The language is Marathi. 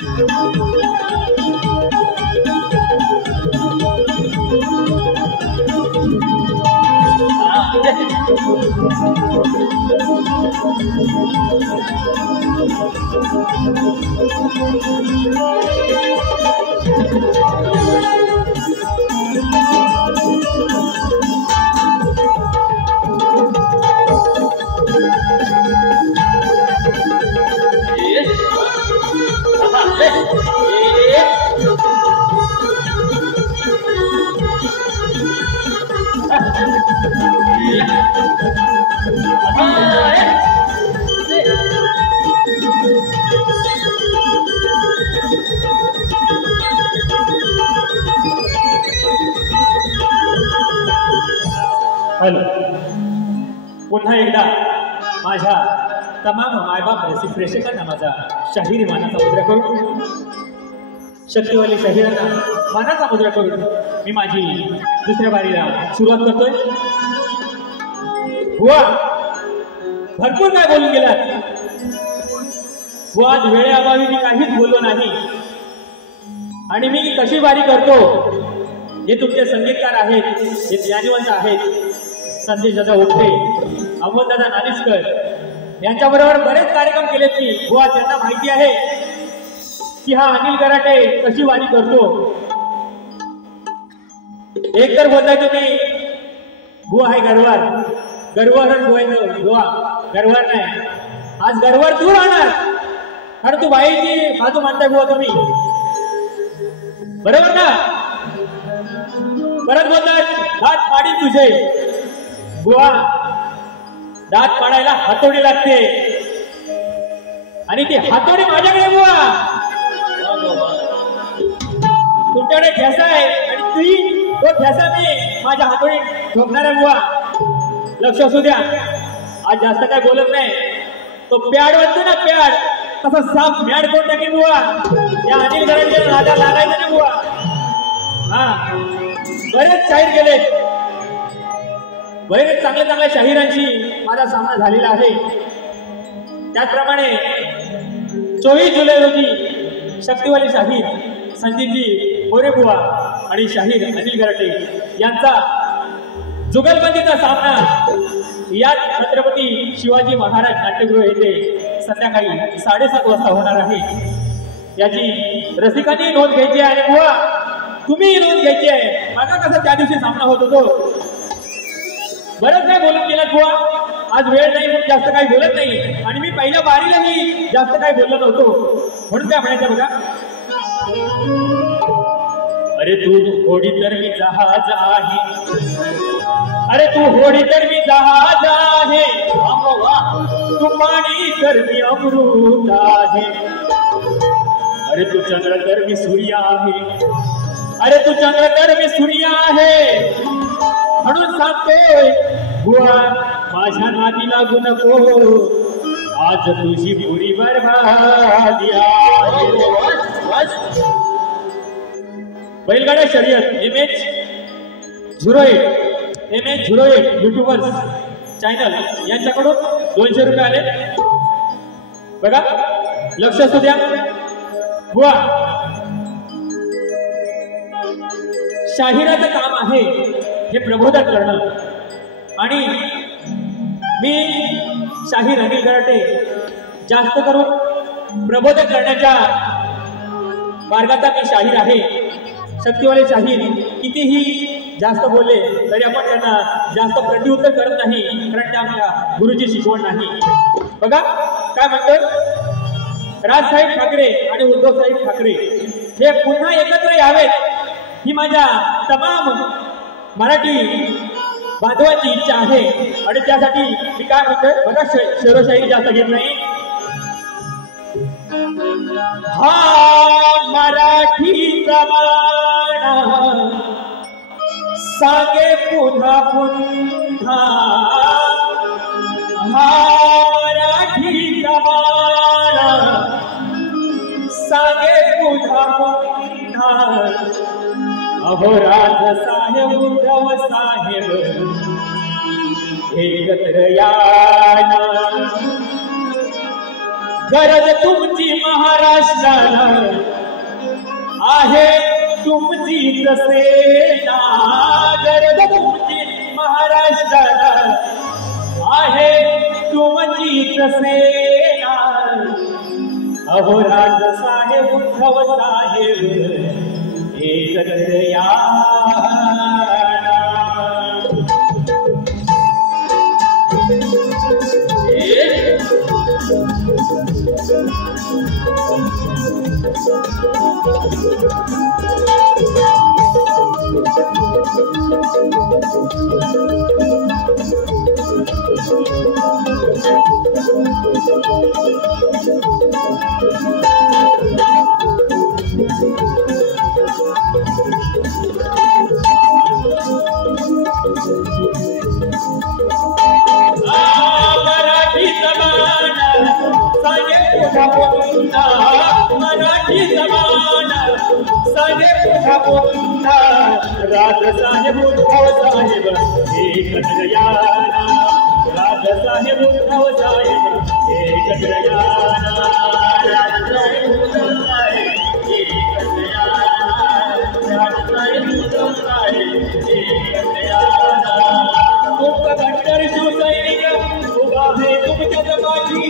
हॅलो, पुन्हा एकदा माझ्या तमाम मायबाप रसिक प्रेक्षकांना माझा शाहिरी मानाचा मुद्रा करून, शक्तिवाली शाहिरांना मानाचा मुद्रा करून मी माझी दुसऱ्या बारीला सुरुवात करतोय. बुवा भरपूर काय बोलून गेलात. बुवा आज वेळेअभावी मी काहीच बोललो नाही. आणि मी कशी बारी करतो हे तुमचे संगीतकार आहेत, हे ज्ञानवंत आहेत, संदेश दादा ओठे, अमोल दादा नालिस्कर यांच्याबरोबर बरेच कार्यक्रम केले की बुवा त्यांना माहिती आहे की हा अनिल गराटे कशी वारी करतो. एक तर बोलताय तुम्ही बुवा आहे गरवार, गरवारच बोलायचं. बुवा गरवार नाही, आज गरवार तू राहणार. अरे तू बाईची बाजू मानताय बुवा तुम्ही, बरोबर ना? परत बोलतात दात पाडी तुझे. बुवा दात पाडायला हातोडी लागते आणि ती हातोडी माझ्याकडे. बुवा तुमच्याकडे ठेसा आहे आणि तुम्ही तो ठेसा मी माझ्या हातोडी ठोकणार आहे. बुवा लक्ष असू द्या, आज जास्त काय बोलत नाही. तो प्याड वाटतो ना, प्याड तसा साप मॅड कोण टाकेल. बुवा या अनिल गराटेच्या नादा लागायचं ना. बुवा हा बरेच शाहीर गेले, बरेच चांगल्या चांगल्या शाहिरांशी माझा सामना झालेला आहे. त्याचप्रमाणे 24 जुलै रोजी शक्तिवाली शाहीर संदीपजी मोरेबुवा आणि शाहीर अनिल गराटे यांचा जुगलबंदीचा सामना या छत्रपती शिवाजी महाराज नाट्यगृह येथे संध्याकाळी 7:30 वाजता होणार आहे. याची रसिकांनी नोंद घ्यायची आहे आणि बुवा तुम्ही नोंद घ्यायची आहे. माझा कसा त्या दिवशी सामना होत होतो. बरंच काय बोलत गेलात बुवा. आज वेळ नाही म्हणून जास्त काही बोलत नाही. आणि मी पहिल्या बारीला मी जास्त काही बोललो नव्हतो म्हणून काय म्हणायचं बघा. अरे तू होडी तर मी जहाज आहे, अरे तू होडी तर मी जहाज आहे, तू पाणी तर मी अमृत आहे. अरे तू चंद्र तर मी सूर्य आहे, अरे तू चंद्र तर मी सूर्य आहे. म्हणून सांगतोय बुवा माझ्या नादी लागू नको, आज तुझी पुरी बरबादी आहे. बैलगाडा शर्यत MH08 युट्यूबर्स चॅनल यांच्याकडून 200 रुपये आले बघा. लक्ष असू द्या. बुवा शाहिराचं काम आहे हे प्रबोधन करणं. आणि मी शाहीर अनिल गराटे जास्त करून प्रबोधन करण्याच्या मार्गाचा मी शाहीर आहे. शक्तिवाले शाहीर कितीही जास्त बोलले तरी आपण त्यांना जास्त प्रत्युत्तर करत नाही, कारण ते आमच्या गुरुची शिकवण नाही. बघा काय म्हणतात, राजसाहेब ठाकरे आणि उद्धवसाहेब ठाकरे हे पुन्हा एकत्र यावेत ही माझ्या तमाम मराठी बांधवांची इच्छा आहे. आणि त्यासाठी मी काय म्हणतोय बघा, शेरोशाही जास्त घेत नाही. हा मराठीचा माणा सांगे पुन्हा पुन्हा, हा मराठीचा माणा सांगे पुन्हा पुन्हा. अहो राज साहेब उद्धव साहेब एकत्र याना, गरज तुमची महाराष्ट्राला आहे तुमचीच सेना, गरज तुमची महाराष्ट्राला आहे तुमचीच सेना. अहो राजसाहेब उद्धव साहेब एकत्र या. मराठी जमान सागे पुढा बोलता राजसाहेब उद्धव साहेब एकत्र याना. राजसाहेब उद्धव साहेब एकत्र याना. राजसाहेब उद्धव साहेब एकत्र याना. राजसाहेब उद्धव साहेब एकत्र याना. तुमचा घंटर शिवसैनिक उभा आहे तुमच्या पाठी.